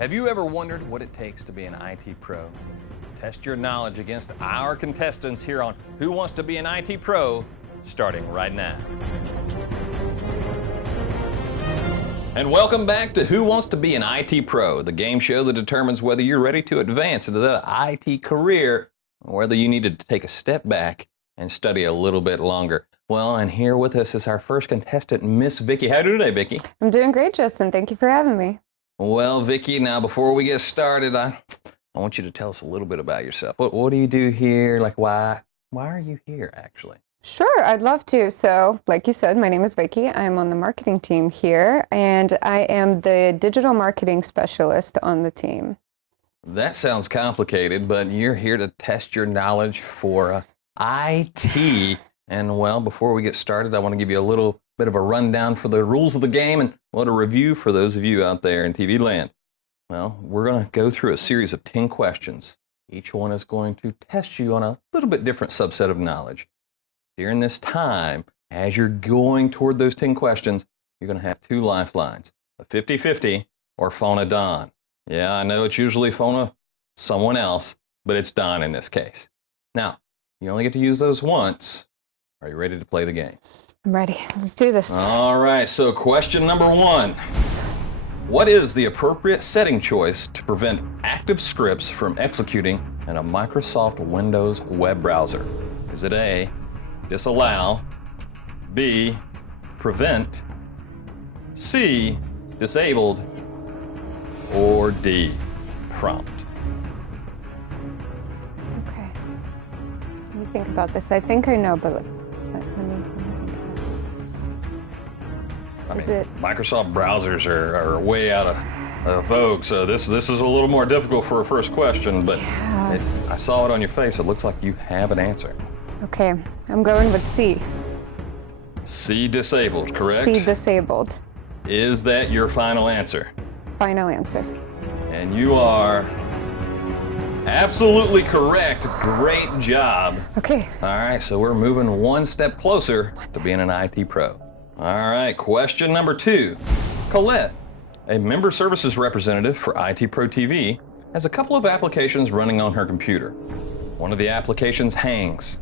Have you ever wondered what it takes to be an IT pro? Test your knowledge against our contestants here on Who Wants to Be an IT Pro, starting right now. And welcome back to Who Wants to Be an IT Pro, the game show that determines whether you're ready to advance into the IT career or whether you need to take a step back and study a little bit longer. Well, and here with us is our first contestant, Miss Vicki. How are you today, Vicki? I'm doing great, Justin. Thank you for having me. Well, Vicki, now before we get started, I want you to tell us a little bit about yourself. What do you do here? Like, why are you here, actually? Sure, I'd love to. So, like you said, my name is Vicki. I'm on the marketing team here, and I am the digital marketing specialist on the team. That sounds complicated, but you're here to test your knowledge for IT. And, well, before we get started, I want to give you a little bit of a rundown for the rules of the game and what a review for those of you out there in TV land. Well, we're going to go through a series of 10 questions. Each one is going to test you on a little bit different subset of knowledge. During this time, as you're going toward those 10 questions, you're going to have two lifelines, a 50-50 or phone a Don. Yeah, I know it's usually phone a someone else, but it's Don in this case. Now, you only get to use those once. Are you ready to play the game? I'm ready. Let's do this. All right, so question number 1. What is the appropriate setting choice to prevent active scripts from executing in a Microsoft Windows web browser? Is it A, disallow, B, prevent, C, disabled, or D, prompt? Okay. Let me think about this. I think I know, but let me think about it. Microsoft browsers are way out of vogue, so this is a little more difficult for a first question, but Yeah. I saw it on your face. It looks like you have an answer. Okay, I'm going with C. C, disabled, correct? C, disabled. Is that your final answer? Final answer. And you are absolutely correct. Great job. Okay. All right, so we're moving one step closer to being an IT pro. All right, question number 2. Colette, a member services representative for ITProTV, has a couple of applications running on her computer. One of the applications hangs.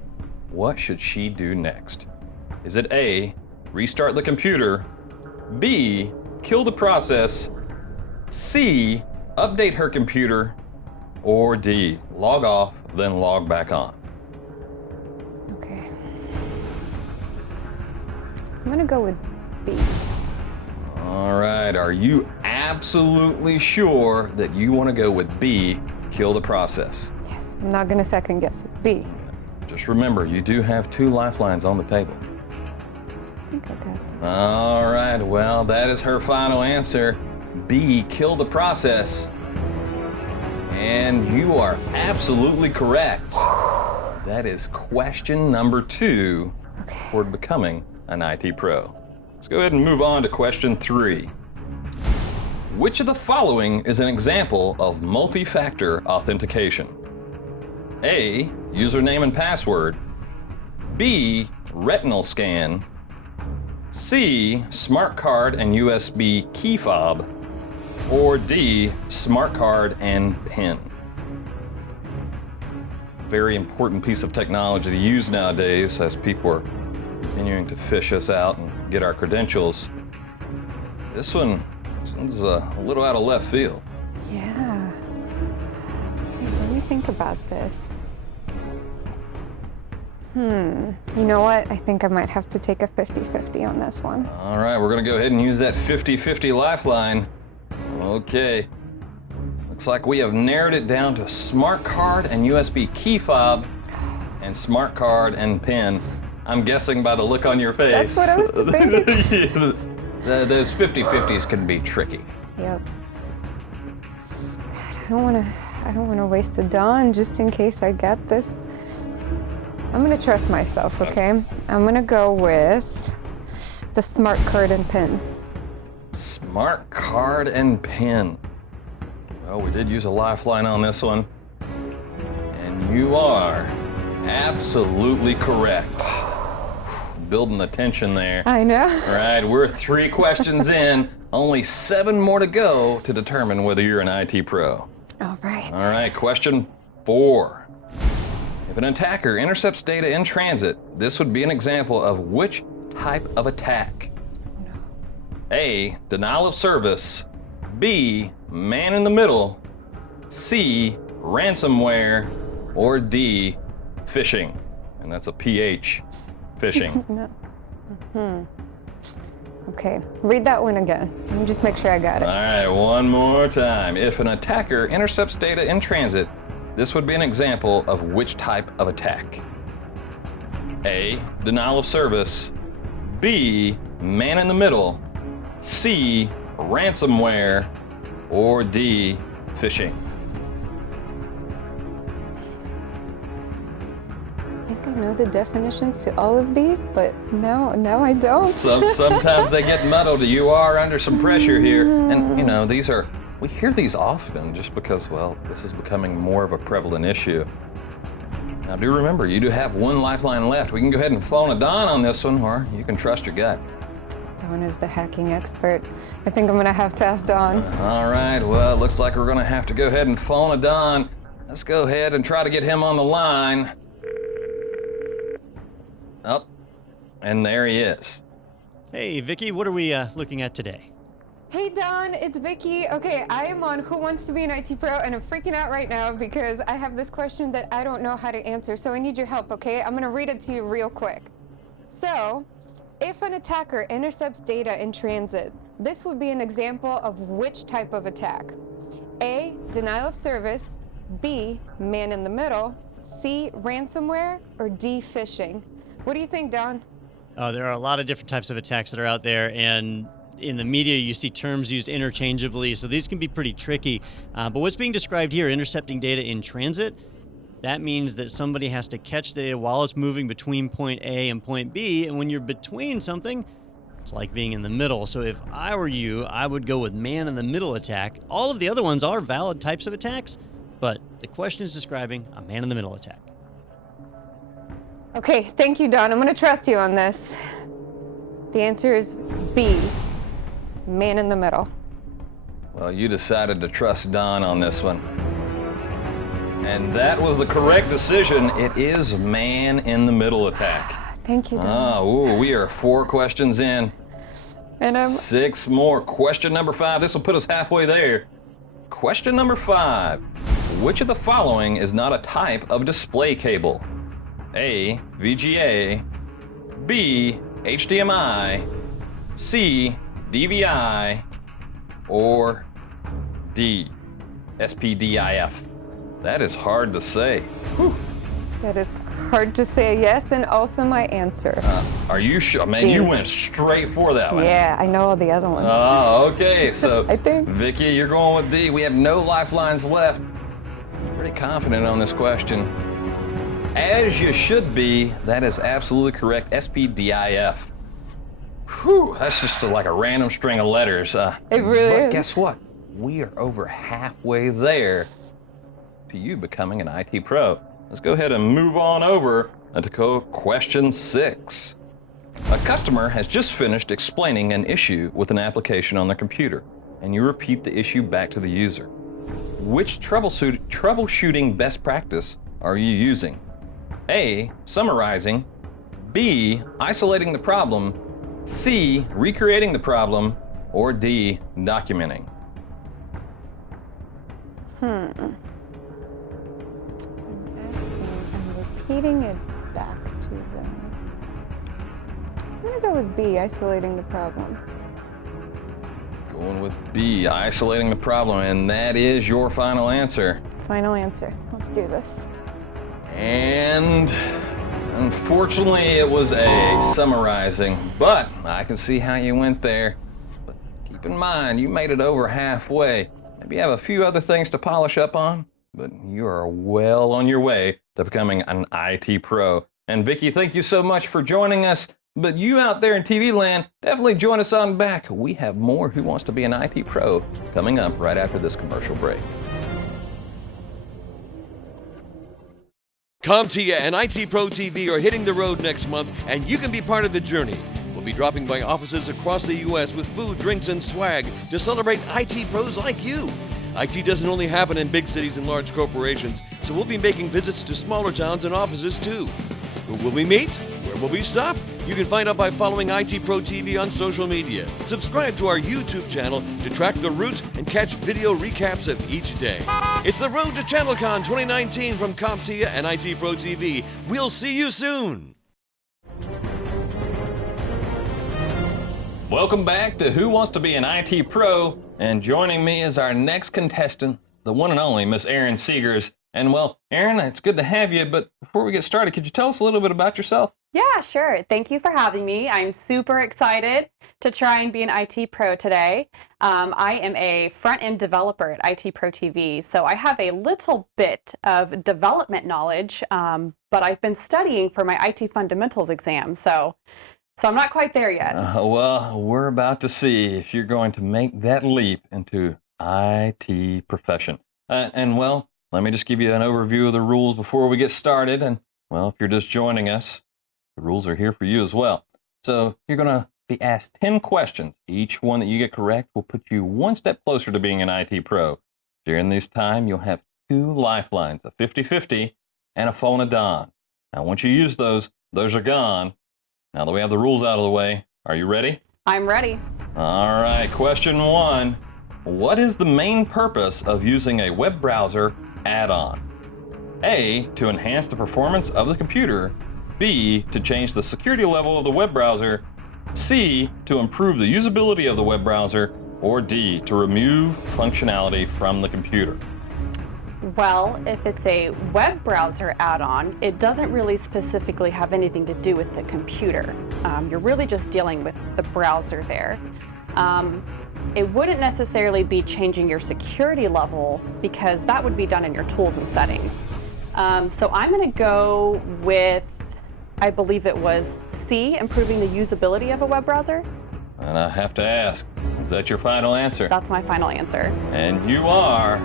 What should she do next? Is it A, restart the computer, B, kill the process, C, update her computer, or D, log off, then log back on? Okay. I'm gonna go with B. All right, are you absolutely sure that you want to go with B, kill the process? Yes, I'm not gonna second guess it. B. Just remember, you do have two lifelines on the table. I think I got that. All right, well, that is her final answer. B, kill the process. And you are absolutely correct. That is question number 2 toward becoming an IT pro. Let's go ahead and move on to question 3. Which of the following is an example of multifactor authentication? A, username and password. B, retinal scan. C, smart card and USB key fob. Or D, smart card and PIN. Very important piece of technology to use nowadays as people are continuing to fish us out and get our credentials. This one's a little out of left field. Yeah. Let me think about this. You know what? I think I might have to take a 50-50 on this one. All right, we're gonna go ahead and use that 50-50 lifeline. Okay. Looks like we have narrowed it down to smart card and USB key fob and smart card and PIN. I'm guessing by the look on your face. That's what I was debating. Those 50-50s can be tricky. Yep. God, I don't wanna waste a Dawn just in case I get this. I'm gonna trust myself, okay? I'm gonna go with the smart card and PIN. Smart card and PIN. Well, we did use a lifeline on this one. And you are absolutely correct. building the tension there. I know. All right, we're 3 questions in, only 7 more to go to determine whether you're an IT pro. All right. All right, question 4. If an attacker intercepts data in transit, this would be an example of which type of attack? No. A, denial of service. B, man in the middle. C, ransomware. Or D, phishing. And that's a PH, phishing. No. Okay, read that one again. Let me just make sure I got All it. right, one more time. If an attacker intercepts data in transit, this would be an example of which type of attack? A, denial of service. B, man in the middle. C, ransomware. Or D, phishing. I think I know the definitions to all of these, but no, I don't. Sometimes they get muddled. You are under some pressure here. And, you know, we hear these often just because, well, this is becoming more of a prevalent issue. Now, do remember, you do have 1 lifeline left. We can go ahead and phone a Don on this one, or you can trust your gut. Don is the hacking expert. I think I'm gonna have to ask Don. All right, well, it looks like we're gonna have to go ahead and phone a Don. Let's go ahead and try to get him on the line. Oh, and there he is. Hey, Vicky, what are we looking at today? Hey Don, it's Vicky. Okay, I am on Who Wants to Be an IT Pro, and I'm freaking out right now because I have this question that I don't know how to answer, so I need your help, okay? I'm gonna read it to you real quick. So, if an attacker intercepts data in transit, this would be an example of which type of attack? A, denial of service. B, man in the middle. C, ransomware. Or D, phishing. What do you think, Don? There are a lot of different types of attacks that are out there, and in the media you see terms used interchangeably, so these can be pretty tricky. But what's being described here, intercepting data in transit, that means that somebody has to catch the data while it's moving between point A and point B, and when you're between something, it's like being in the middle. So if I were you, I would go with man in the middle attack. All of the other ones are valid types of attacks, but the question is describing a man in the middle attack. Okay, thank you, Don. I'm gonna trust you on this. The answer is B, man in the middle. Well, you decided to trust Don on this one. And that was the correct decision. It is man in the middle attack. Thank you, Don. Ooh, we are 4 questions in. And I'm 6 more. Question number 5. This will put us halfway there. Question number 5. Which of the following is not a type of display cable? A, VGA. B, HDMI. C, DVI. Or D, SPDIF. That is hard to say. Whew. That is hard to say yes, and also my answer. Are you sure? Man, D. you went straight for that one. Yeah, I know all the other ones. Oh, okay. So, I think. Vicky, you're going with D. We have no lifelines left. Pretty confident on this question. As you should be, that is absolutely correct. SPDIF. Whew, that's just like a random string of letters. It really But is. guess what? We are over halfway there to you becoming an IT pro. Let's go ahead and move on over to question 6. A customer has just finished explaining an issue with an application on their computer, and you repeat the issue back to the user. Which troubleshooting best practice are you using? A, summarizing. B, isolating the problem. C, recreating the problem. Or D, documenting. I'm repeating it back to them. I'm gonna go with B, isolating the problem. Going with B, isolating the problem, and that is your final answer. Final answer. Let's do this. And unfortunately, it was A, summarizing, but I can see how you went there. But keep in mind, you made it over halfway. Maybe you have a few other things to polish up on, but you are well on your way to becoming an IT pro. And Vicky, thank you so much for joining us. But you out there in TV land, definitely join us on back. We have more Who Wants to Be an IT Pro coming up right after this commercial break. CompTIA and ITProTV are hitting the road next month, and you can be part of the journey. We'll be dropping by offices across the U.S. with food, drinks, and swag to celebrate IT pros like you. IT doesn't only happen in big cities and large corporations, so we'll be making visits to smaller towns and offices too. Who will we meet? Where will we stop? You can find out by following ITProTV on social media. Subscribe to our YouTube channel to track the route and catch video recaps of each day. It's the road to ChannelCon 2019 from CompTIA and ITProTV. We'll see you soon. Welcome back to Who Wants to Be an IT Pro? And joining me is our next contestant, the one and only Miss Erin Seegers. And well, Erin, it's good to have you, but before we get started, could you tell us a little bit about yourself? Yeah, sure. Thank you for having me. I'm super excited to try and be an IT pro today. I am a front-end developer at ITProTV, so I have a little bit of development knowledge, but I've been studying for my IT fundamentals exam, so I'm not quite there yet. Well, we're about to see if you're going to make that leap into IT profession. And well, let me just give you an overview of the rules before we get started. And well, if you're just joining us, the rules are here for you as well. So you're going to be asked 10 questions. Each one that you get correct will put you one step closer to being an IT pro. During this time, you'll have 2 lifelines, a 50-50 and a phone a don. Now, once you use those are gone. Now that we have the rules out of the way, are you ready? I'm ready. All right, question 1. What is the main purpose of using a web browser add-on? A, to enhance the performance of the computer. B, to change the security level of the web browser. C, to improve the usability of the web browser. Or D, to remove functionality from the computer. Well, if it's a web browser add-on, it doesn't really specifically have anything to do with the computer. You're really just dealing with the browser there. It wouldn't necessarily be changing your security level because that would be done in your tools and settings. So I'm going to go with, I believe it was C, improving the usability of a web browser. And I have to ask, is that your final answer? That's my final answer. And you are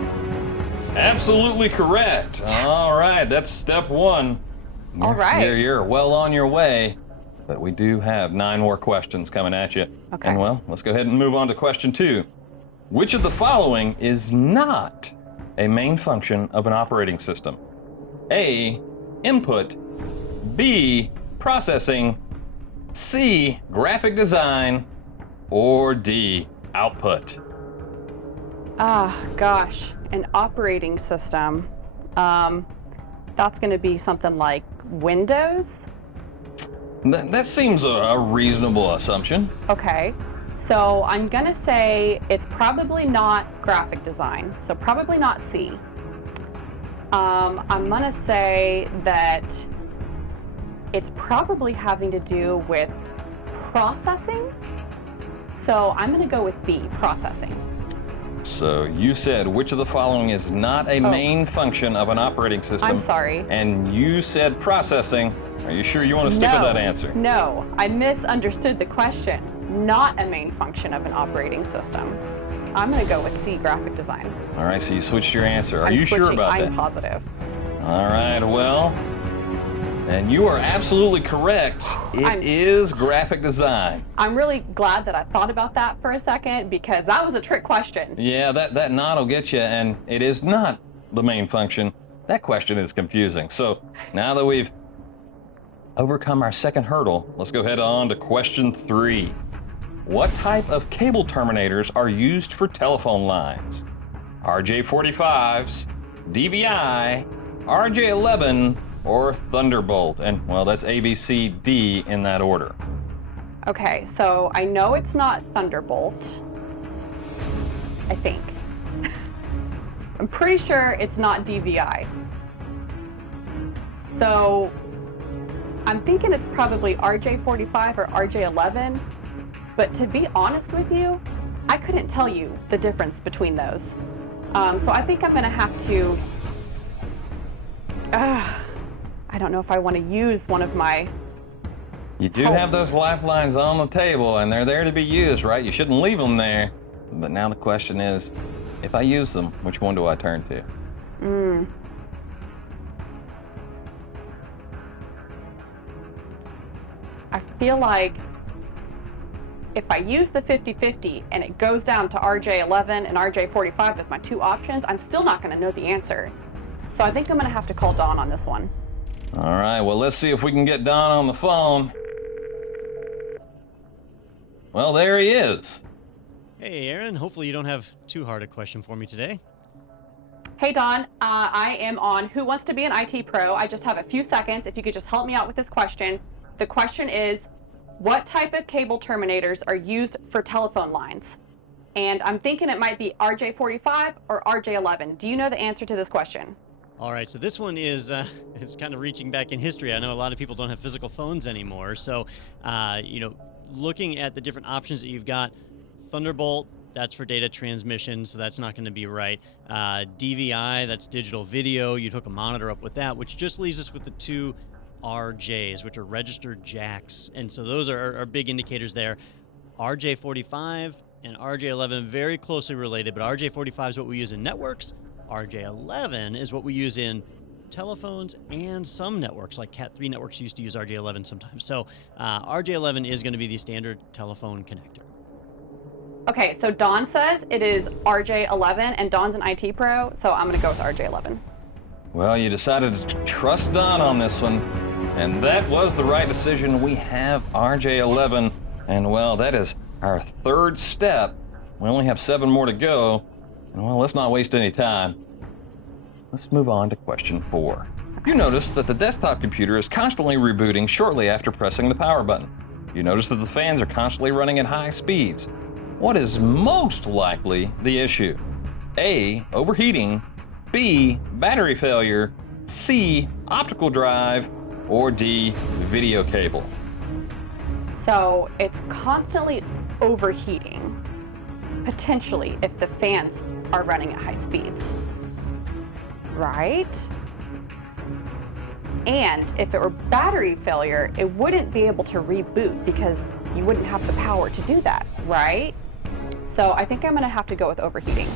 absolutely correct. Yes. All right, that's step 1. All right. You're well on your way, but we do have 9 more questions coming at you. Okay. And well, let's go ahead and move on to question 2. Which of the following is not a main function of an operating system? A, input. B, processing. C, graphic design. Or D, output. Gosh, an operating system. That's going to be something like Windows. That seems a reasonable assumption. Okay, so I'm going to say it's probably not graphic design, so probably not C. I'm going to say that it's probably having to do with processing. So I'm going to go with B, processing. So you said which of the following is not a main function of an operating system? I'm sorry. And you said processing. Are you sure you want to stick with that answer? No, I misunderstood the question. Not a main function of an operating system. I'm going to go with C, graphic design. All right, so you switched your answer. Are I'm you switching. sure about that? I'm positive. All right, well, and you are absolutely correct. It is graphic design. I'm really glad that I thought about that for a second because that was a trick question. Yeah, that nod will get you, and it is not the main function. That question is confusing. So now that we've overcome our second hurdle, let's go ahead on to question 3. What type of cable terminators are used for telephone lines? RJ45s, DVI, RJ11, or Thunderbolt? And well, that's A, B, C, D in that order. Okay, so I know it's not Thunderbolt, I think. I'm pretty sure it's not DVI. So I'm thinking it's probably RJ45 or RJ11, but to be honest with you, I couldn't tell you the difference between those. So I think I'm gonna have to, I don't know if I want to use one of my You do have those lifelines on the table, and they're there to be used, right? You shouldn't leave them there. But now the question is, if I use them, which one do I turn to? feel like if I use the 50-50 and it goes down to RJ11 and RJ45 as my two options, I'm still not going to know the answer. So I think I'm going to have to call Don on this one. All right, well, let's see if we can get Don on the phone. Well, there he is. Hey, Aaron. Hopefully you don't have too hard a question for me today. Hey, Don. I am on Who Wants to Be an IT Pro. I just have a few seconds. If you could just help me out with this question. The question is, what type of cable terminators are used for telephone lines? And I'm thinking it might be RJ45 or RJ11. Do you know the answer to this question? All right, so this one is it's kind of reaching back in history. I know a lot of people don't have physical phones anymore. So, looking at the different options that you've got, Thunderbolt, that's for data transmission, so that's not going to be right. DVI, that's digital video. You'd hook a monitor up with that, which just leaves us with the two RJs, which are registered jacks. And so those are big indicators there. RJ45 and RJ11 very closely related, but RJ45 is what we use in networks. RJ11 is what we use in telephones and some networks, like Cat3 networks used to use RJ11 sometimes. So RJ11 is going to be the standard telephone connector. Okay, so Don says it is RJ11, and Don's an IT pro, so I'm going to go with RJ11. Well, you decided to trust Don on this one, and that was the right decision. We have RJ11, and well, that is our third step. We only have 7 more to go, and well, let's not waste any time. Let's move on to question 4. You notice that the desktop computer is constantly rebooting shortly after pressing the power button. You notice that the fans are constantly running at high speeds. What is most likely the issue? A, overheating, B, battery failure, C, optical drive, or D, video cable? So it's constantly overheating, potentially if the fans are running at high speeds, right? And if it were battery failure, it wouldn't be able to reboot because you wouldn't have the power to do that, right? So I think I'm going to have to go with overheating.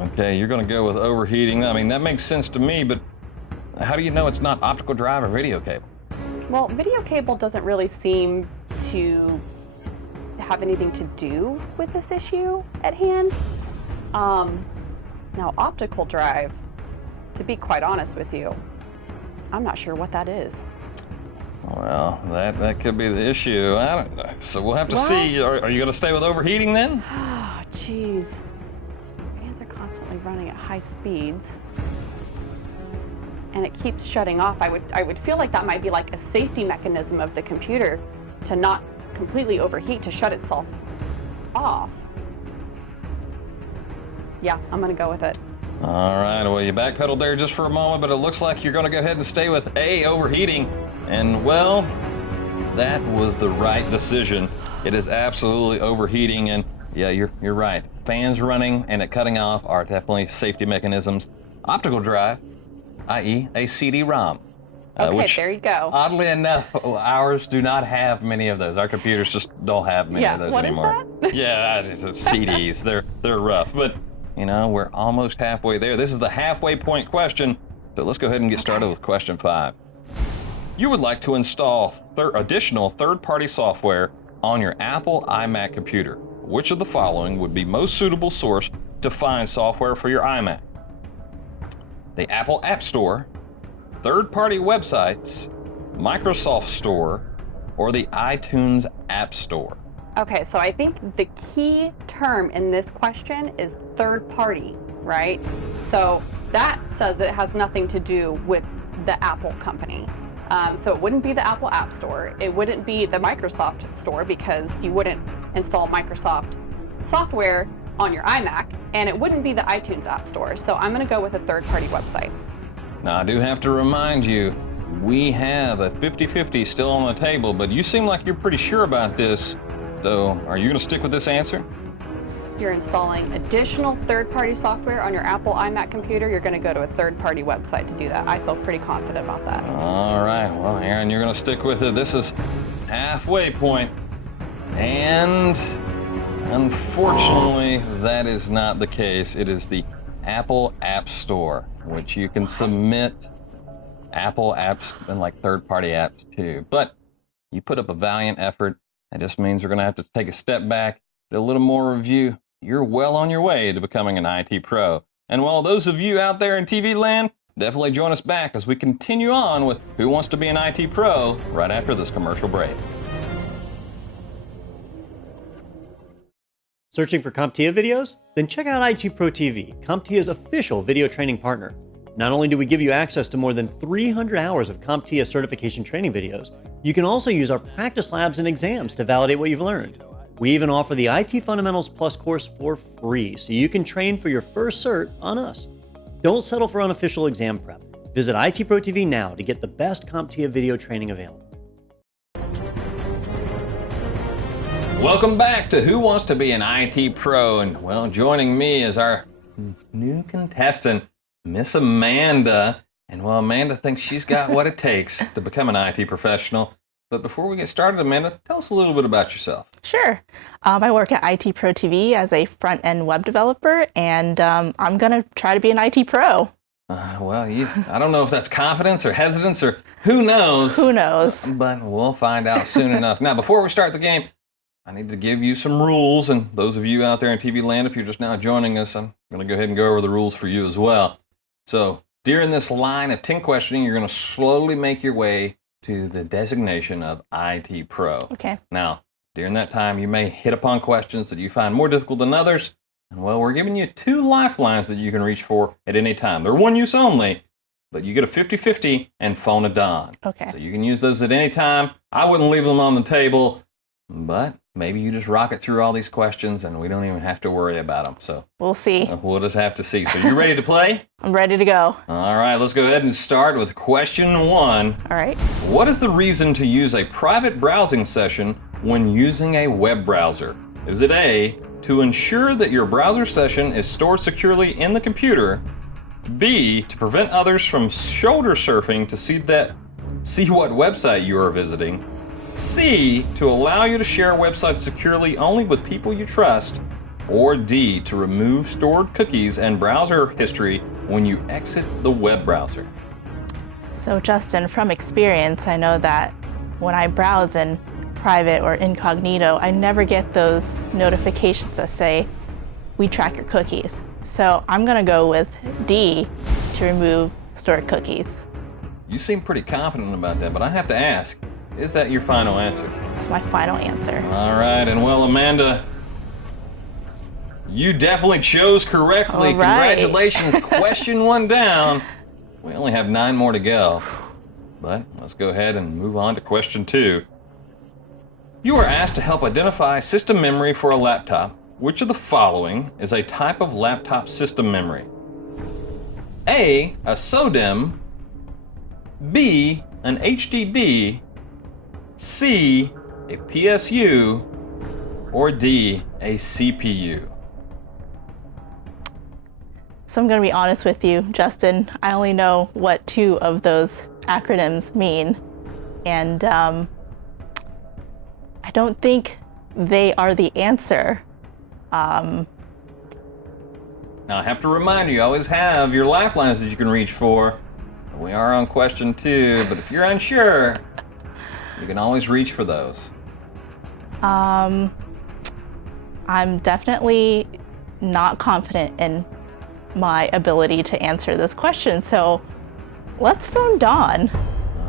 Okay, you're going to go with overheating. I mean, that makes sense to me, but how do you know it's not optical drive or video cable? Well, video cable doesn't really seem to have anything to do with this issue at hand. Now, optical drive, to be quite honest with you, I'm not sure what that is. Well, that could be the issue. I don't know. So we'll have to see. Are you going to stay with overheating then? Oh, jeez. Fans are constantly running at high speeds, and it keeps shutting off. I would feel like that might be like a safety mechanism of the computer to not completely overheat, to shut itself off. Yeah, I'm going to go with it. All right, well, you backpedaled there just for a moment, but it looks like you're going to go ahead and stay with A, overheating. And, well, that was the right decision. It is absolutely overheating, and, yeah, you're right. Fans running and it cutting off are definitely safety mechanisms. Optical drive, i.e. a CD-ROM. Okay, which, there you go. Oddly enough, ours do not have many of those. Our computers just don't have many of those anymore. What is that? Yeah, it's CDs. They're rough, but you know, we're almost halfway there. This is the halfway point question, so let's go ahead and get started with question 5. You would like to install additional third-party software on your Apple iMac computer. Which of the following would be most suitable source to find software for your iMac? The Apple App Store, third-party websites, Microsoft Store, or the iTunes App Store? Okay, so I think the key term in this question is third party, right? So that says that it has nothing to do with the Apple company. So it wouldn't be the Apple App Store. It wouldn't be the Microsoft Store because you wouldn't install Microsoft software on your iMac, and it wouldn't be the iTunes App Store. So I'm going to go with a third-party website. Now, I do have to remind you, we have a 50-50 still on the table, but you seem like you're pretty sure about this. So, are you going to stick with this answer? You're installing additional third-party software on your Apple iMac computer, you're going to go to a third-party website to do that. I feel pretty confident about that. All right. Well, Aaron, you're going to stick with it. This is halfway point. And unfortunately, that is not the case. It is the Apple App Store, which you can submit Apple apps and like third-party apps too. But you put up a valiant effort. That just means we're going to have to take a step back, do a little more review. You're well on your way to becoming an IT pro. And while those of you out there in TV land, definitely join us back as we continue on with Who Wants to Be an IT Pro right after this commercial break. Searching for CompTIA videos? Then check out ITProTV, CompTIA's official video training partner. Not only do we give you access to more than 300 hours of CompTIA certification training videos, you can also use our practice labs and exams to validate what you've learned. We even offer the IT Fundamentals Plus course for free, so you can train for your first cert on us. Don't settle for unofficial exam prep. Visit ITProTV now to get the best CompTIA video training available. Welcome back to Who Wants to Be an IT Pro? And well, joining me is our new contestant, Miss Amanda. And well, Amanda thinks she's got what it takes to become an IT professional. But before we get started, Amanda, tell us a little bit about yourself. Sure. I work at ITProTV as a front-end web developer, and I'm going to try to be an IT pro. I don't know if that's confidence or hesitance or who knows. Who knows? But we'll find out soon enough. Now, before we start the game, I need to give you some rules. And those of you out there in TV land, if you're just now joining us, I'm going to go ahead and go over the rules for you as well. So during this line of 10 questioning, you're going to slowly make your way to the designation of IT Pro. Okay. Now, during that time, you may hit upon questions that you find more difficult than others. And well, we're giving you 2 lifelines that you can reach for at any time. They're one use only, but you get a 50-50 and phone a Don. Okay. So you can use those at any time. I wouldn't leave them on the table, but maybe you just rocket through all these questions and we don't even have to worry about them. So we'll see. We'll just have to see. So you ready to play? I'm ready to go. All right, let's go ahead and start with question 1. All right. What is the reason to use a private browsing session when using a web browser? Is it A, to ensure that your browser session is stored securely in the computer? B, to prevent others from shoulder surfing to see what website you are visiting? C, to allow you to share websites securely only with people you trust? Or D, to remove stored cookies and browser history when you exit the web browser? So Justin, from experience, I know that when I browse in private or incognito, I never get those notifications that say, we track your cookies. So I'm going to go with D, to remove stored cookies. You seem pretty confident about that, but I have to ask, is that your final answer? It's my final answer. All right, and well, Amanda, you definitely chose correctly. All right. Congratulations, question 1 down. We only have 9 more to go, but let's go ahead and move on to question 2. You are asked to help identify system memory for a laptop. Which of the following is a type of laptop system memory? A, a SODIMM, B, an HDD, C, a PSU, or D, a CPU? So I'm going to be honest with you, Justin. I only know what 2 of those acronyms mean. And I don't think they are the answer. Now, I have to remind you, you always have your lifelines that you can reach for. We are on question 2, but if you're unsure, you can always reach for those. I'm definitely not confident in my ability to answer this question, so let's phone Don.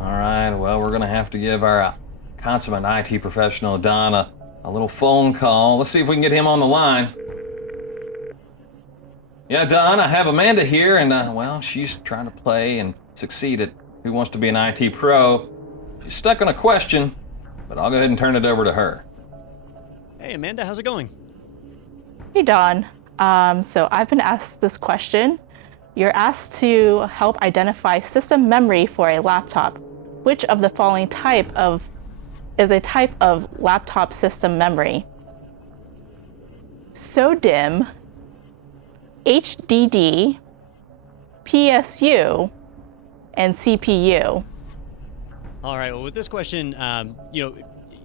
All right, well, we're going to have to give our consummate IT professional, Don, a little phone call. Let's see if we can get him on the line. Yeah, Don, I have Amanda here, and well, she's trying to play and succeed at Who Wants to Be an IT Pro. She's stuck on a question, but I'll go ahead and turn it over to her. Hey, Amanda, how's it going? Hey, Don. So I've been asked this question. You're asked to help identify system memory for a laptop. Which of the following is a type of laptop system memory? SODIMM, HDD, PSU, and CPU. All right, well, with this question,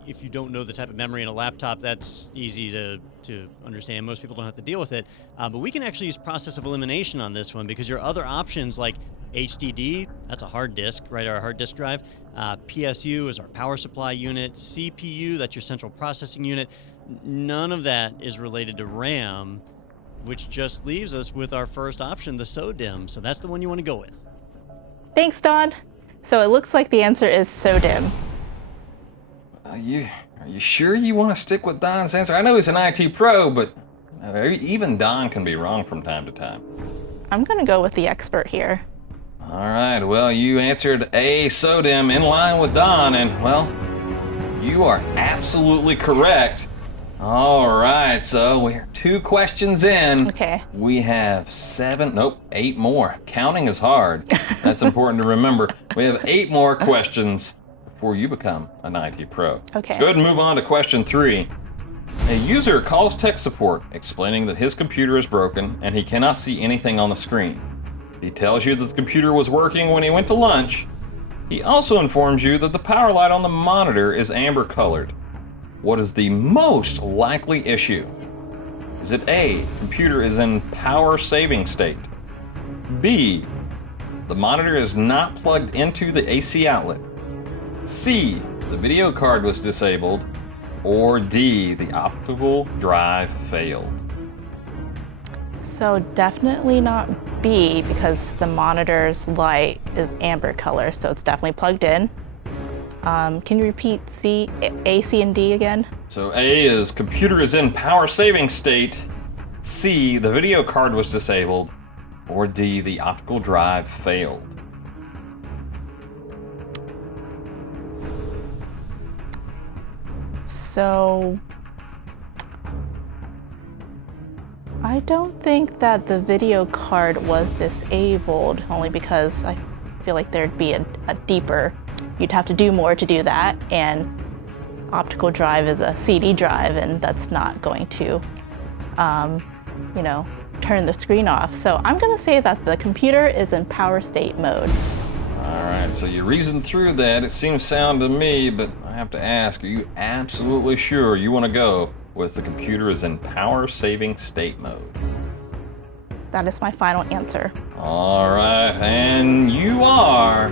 if you don't know the type of memory in a laptop, that's easy to understand. Most people don't have to deal with it. But we can actually use process of elimination on this one because your other options like HDD, that's a hard disk, right? Our hard disk drive. PSU is our power supply unit. CPU, that's your central processing unit. None of that is related to RAM, which just leaves us with our first option, the SODIMM. So that's the one you want to go with. Thanks, Don. So it looks like the answer is SODIMM. Are you sure you want to stick with Don's answer? I know he's an IT pro, but even Don can be wrong from time to time. I'm gonna go with the expert here. All right, well, you answered A, SODIMM, in line with Don, and, well, you are absolutely correct. All right, so we're 2 questions in. Okay. We have 8 more. Counting is hard. That's important to remember. We have 8 more questions before you become an IT pro. Okay. Let's go ahead and move on to question 3. A user calls tech support explaining that his computer is broken and he cannot see anything on the screen. He tells you that the computer was working when he went to lunch. He also informs you that the power light on the monitor is amber colored. What is the most likely issue? Is it A, computer is in power saving state? B, the monitor is not plugged into the AC outlet? C, the video card was disabled? Or D, the optical drive failed? So definitely not B, because the monitor's light is amber color, so it's definitely plugged in. Can you repeat A, C, and D again? So A is computer is in power saving state. C, the video card was disabled. Or D, the optical drive failed. So I don't think that the video card was disabled, only because I feel like there'd be a deeper, you'd have to do more to do that, and optical drive is a CD drive, and that's not going to, turn the screen off. So I'm gonna say that the computer is in power state mode. All right, so you reasoned through that. It seems sound to me, but I have to ask, are you absolutely sure you want to go with the computer is in power saving state mode? That is my final answer. All right, and you are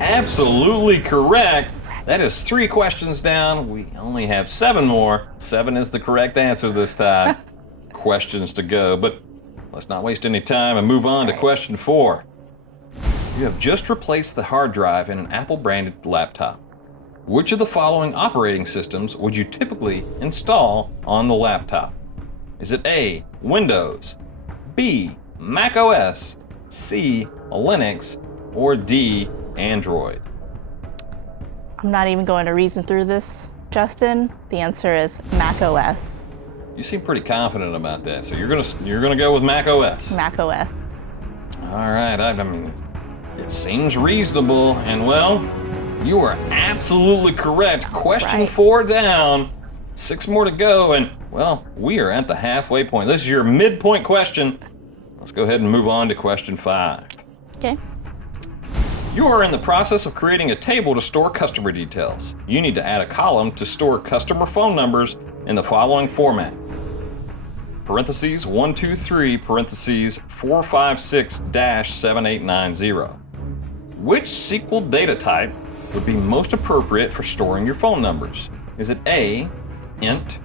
absolutely correct. That is 3 questions down. We only have 7 more. 7 is the correct answer this time. Questions to go, but let's not waste any time and move on to question 4. You have just replaced the hard drive in an Apple-branded laptop. Which of the following operating systems would you typically install on the laptop? Is it A, Windows, B, Mac OS, C, Linux, or D, Android? I'm not even going to reason through this, Justin. The answer is Mac OS. You seem pretty confident about that, so you're gonna go with Mac OS. Mac OS. All right, I mean, it seems reasonable, and well, you are absolutely correct. Question right. 4 down, 6 more to go, and well, we are at the halfway point. This is your midpoint question. Let's go ahead and move on to question 5. Okay. You are in the process of creating a table to store customer details. You need to add a column to store customer phone numbers in the following format: parentheses 123 parentheses 456-7890. Which SQL data type would be most appropriate for storing your phone numbers? Is it A, int,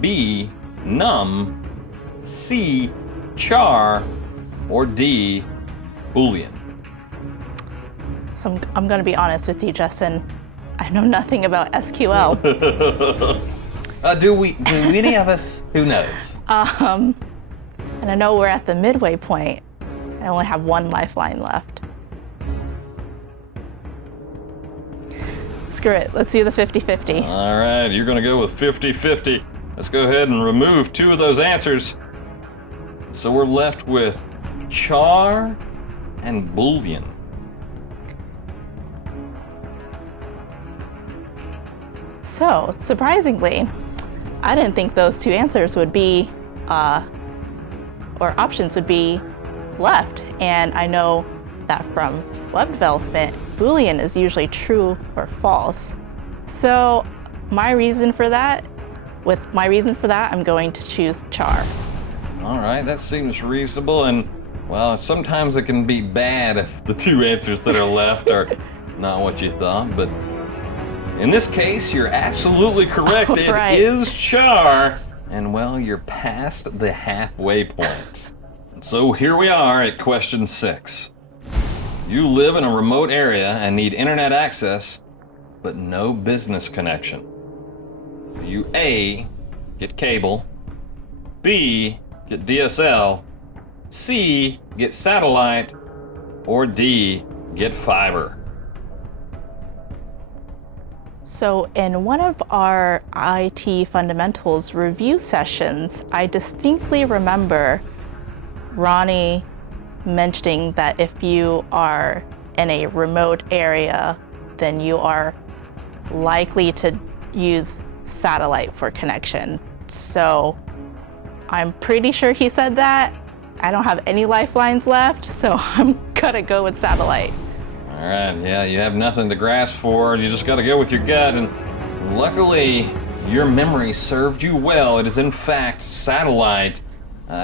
B, num, C, char, or D, boolean? So I'm going to be honest with you, Justin. I know nothing about SQL. Do any of us? Who knows? And I know we're at the midway point. I only have 1 lifeline left. Screw it. Let's do the 50-50. All right, you're going to go with 50-50. Let's go ahead and remove 2 of those answers. So we're left with char and boolean. So, surprisingly, I didn't think those 2 answers would be, or options would be left. And I know that from web development, Boolean is usually true or false. So my reason for that, I'm going to choose char. All right, that seems reasonable. And Well, sometimes it can be bad if the two answers that are left are not what you thought, but in this case, you're absolutely correct. Oh, It right. is char, and well, you're past the halfway point. So here we are at question 6. You live in a remote area and need internet access, but no business connection. You A, get cable, B, get DSL, C, get satellite, or D, get fiber. So in one of our IT fundamentals review sessions, I distinctly remember Ronnie mentioning that if you are in a remote area, then you are likely to use satellite for connection. So I'm pretty sure he said that. I don't have any lifelines left, so I'm gonna go with satellite. All right, yeah, you have nothing to grasp for. You just got to go with your gut, and luckily, your memory served you well. It is in fact satellite.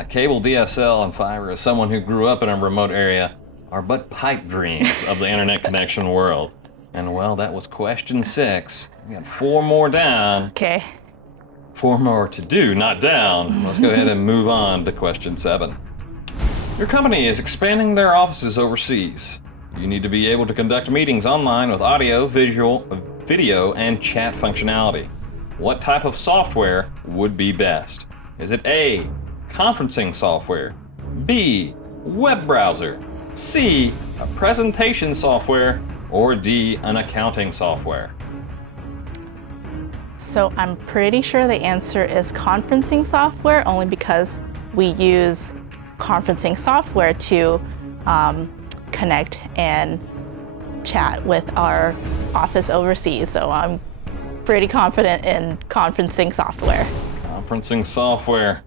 Cable, DSL, and fiber, as someone who grew up in a remote area, are but pipe dreams of the internet connection world. And well, that was question 6. We got 4 more down. Okay. 4 more to do, not down. Let's go ahead and move on to question 7. Your company is expanding their offices overseas. You need to be able to conduct meetings online with audio, video, and chat functionality. What type of software would be best? Is it A, conferencing software, B, web browser, C, a presentation software, or D, an accounting software? So I'm pretty sure the answer is conferencing software, only because we use conferencing software to connect and chat with our office overseas. So I'm pretty confident in conferencing software. Conferencing software.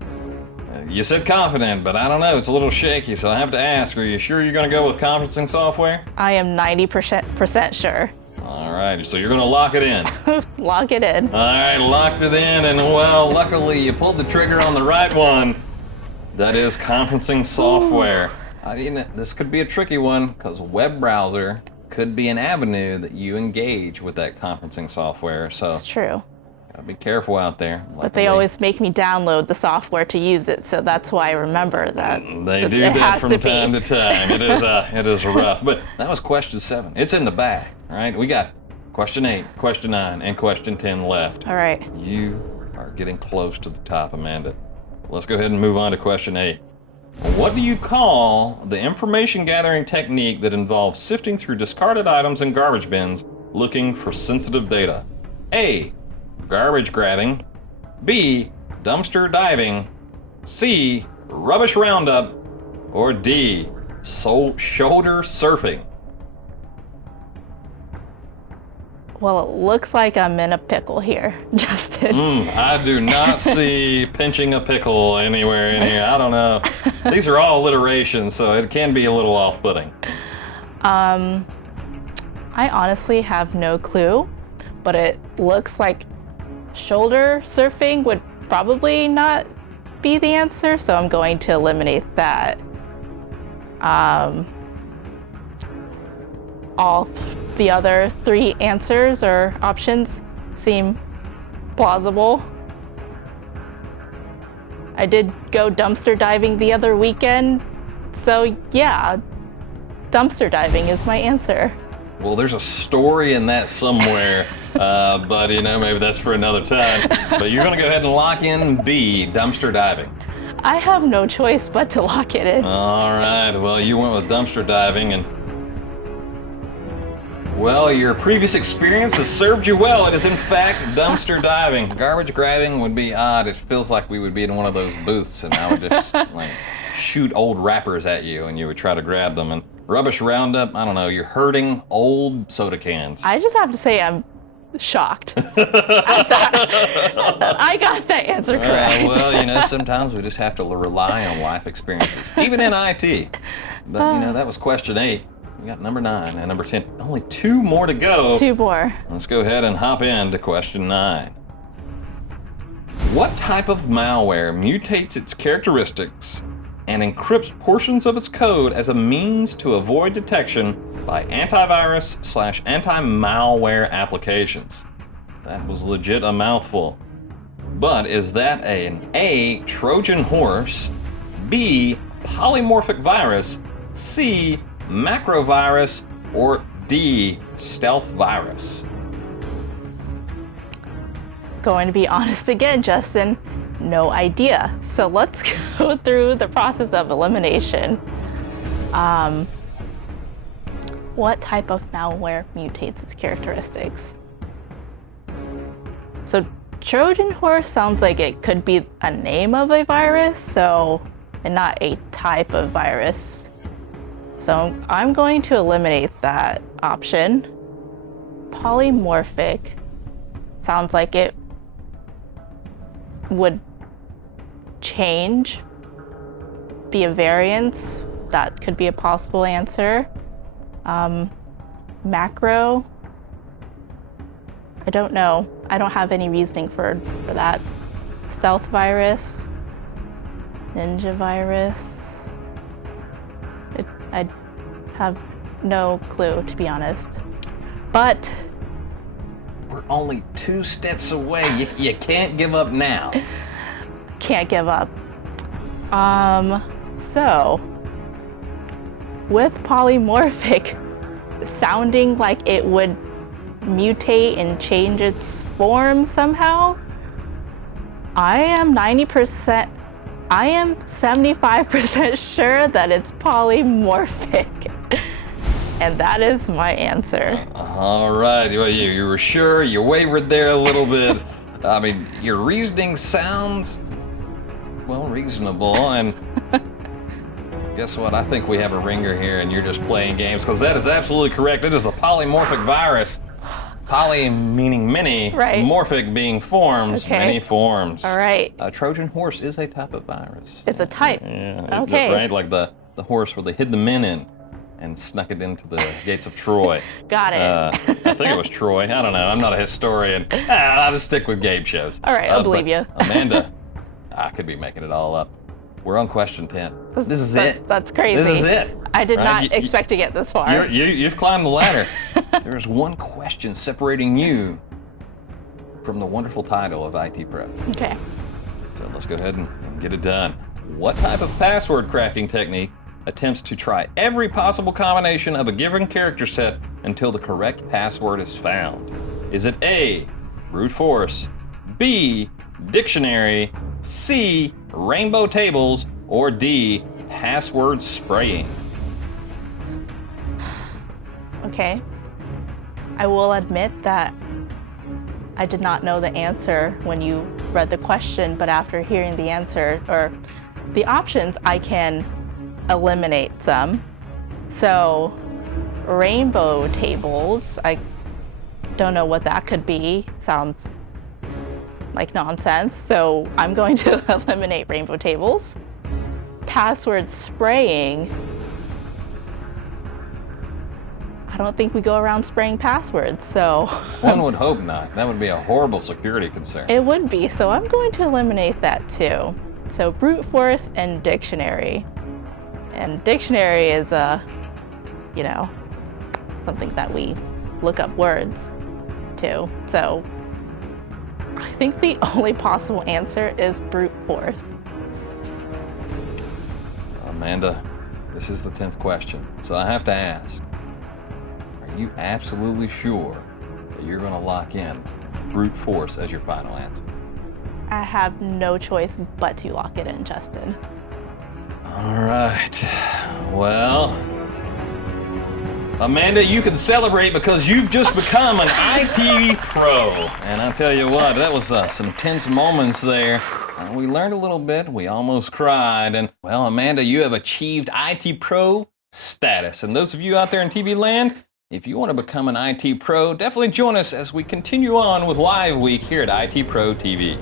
You said confident, but I don't know. It's a little shaky, so I have to ask, are you sure you're going to go with conferencing software? I am 90% sure. All right, so you're going to lock it in. Lock it in. All right, locked it in, and well, luckily you pulled the trigger on the right one. That is conferencing software. This could be a tricky one, because web browser could be an avenue that you engage with that conferencing software, so It's true. gotta be careful out there. But they always make me download the software to use it, so that's why I remember that. They do it that has from to time be. to time. It is rough, but that was question 7. It's in the bag, all right? We got question 8, question 9, and question 10 left. All right. You are getting close to the top, Amanda. Let's go ahead and move on to question 8. What do you call the information gathering technique that involves sifting through discarded items and garbage bins looking for sensitive data? A, garbage grabbing. B, dumpster diving. C, rubbish roundup. Or D, shoulder surfing. Well, it looks like I'm in a pickle here, Justin. I do not see pinching a pickle anywhere in here. I don't know. These are all alliterations, so it can be a little off-putting. I honestly have no clue, but it looks like shoulder surfing would probably not be the answer, so I'm going to eliminate that. All the other 3 answers or options seem plausible. I did go dumpster diving the other weekend, so yeah, dumpster diving is my answer. Well, there's a story in that somewhere, but maybe that's for another time. But you're going to go ahead and lock in B, dumpster diving. I have no choice but to lock it in. All right, well, you went with dumpster diving, and well, your previous experience has served you well. It is, in fact, dumpster diving. Garbage grabbing would be odd. It feels like we would be in one of those booths, and I would just shoot old wrappers at you, and you would try to grab them. And rubbish roundup, I don't know, you're hurting old soda cans. I just have to say I'm shocked at that I got that answer correct. Well, sometimes we just have to rely on life experiences, even in IT. But, that was question 8. We got number 9 and number 10. Only 2 more to go. 2 more. Let's go ahead and hop into question 9. What type of malware mutates its characteristics and encrypts portions of its code as a means to avoid detection by antivirus/anti-malware applications. That was legit a mouthful. But is that an A, Trojan horse, B, polymorphic virus, C, macrovirus, or D, stealth virus? Going to be honest again, Justin, no idea. So let's go through the process of elimination. What type of malware mutates its characteristics? So Trojan horse sounds like it could be a name of a virus, and not a type of virus. So I'm going to eliminate that option. Polymorphic sounds like it would change, be a variance. That could be a possible answer. Macro, I don't know. I don't have any reasoning for that. Stealth virus, ninja virus. I have no clue, to be honest. But we're only 2 steps away. You can't give up now. Can't give up. So with polymorphic sounding like it would mutate and change its form somehow, I am 75% sure that it's polymorphic. And that is my answer. All right, well, you were sure, you wavered there a little bit. I mean, your reasoning sounds, well, reasonable, and guess what? I think we have a ringer here and you're just playing games, because that is absolutely correct. It is a polymorphic virus. Poly meaning many, right. Morphic being forms, Okay. many forms. All right. Trojan horse is a type of virus. It's a type. Yeah, Okay. right, like the horse where they hid the men in and snuck it into the gates of Troy. Got it. I think it was Troy. I don't know. I'm not a historian. I'll just stick with game shows. All right, I'll believe but you. Amanda, I could be making it all up. We're on question 10. This is it. That's crazy. This is it. I did Right? not expect to get this far. You've climbed the ladder. There's one question separating you from the wonderful title of IT Pro. Okay. So let's go ahead and get it done. What type of password cracking technique attempts to try every possible combination of a given character set until the correct password is found? Is it A, brute force, B, dictionary, C, rainbow tables, or D, password spraying? Okay. I will admit that I did not know the answer when you read the question, but after hearing the answer or the options, I can eliminate some. So, rainbow tables, I don't know what that could be. Sounds like nonsense. So, I'm going to eliminate rainbow tables. Password spraying, I don't think we go around spraying passwords, so. One would hope not. That would be a horrible security concern. It would be, so I'm going to eliminate that too. So brute force and dictionary. And dictionary is something that we look up words to. So I think the only possible answer is brute force. Amanda, this is the 10th question, so I have to ask. Are you absolutely sure that you're going to lock in brute force as your final answer? I have no choice but to lock it in, Justin. All right. Well, Amanda, you can celebrate because you've just become an IT pro. And I tell you what, that was some tense moments there. We learned a little bit. We almost cried. And, well, Amanda, you have achieved IT pro status. And those of you out there in TV land, if you want to become an IT pro, definitely join us as we continue on with Live Week here at IT Pro TV.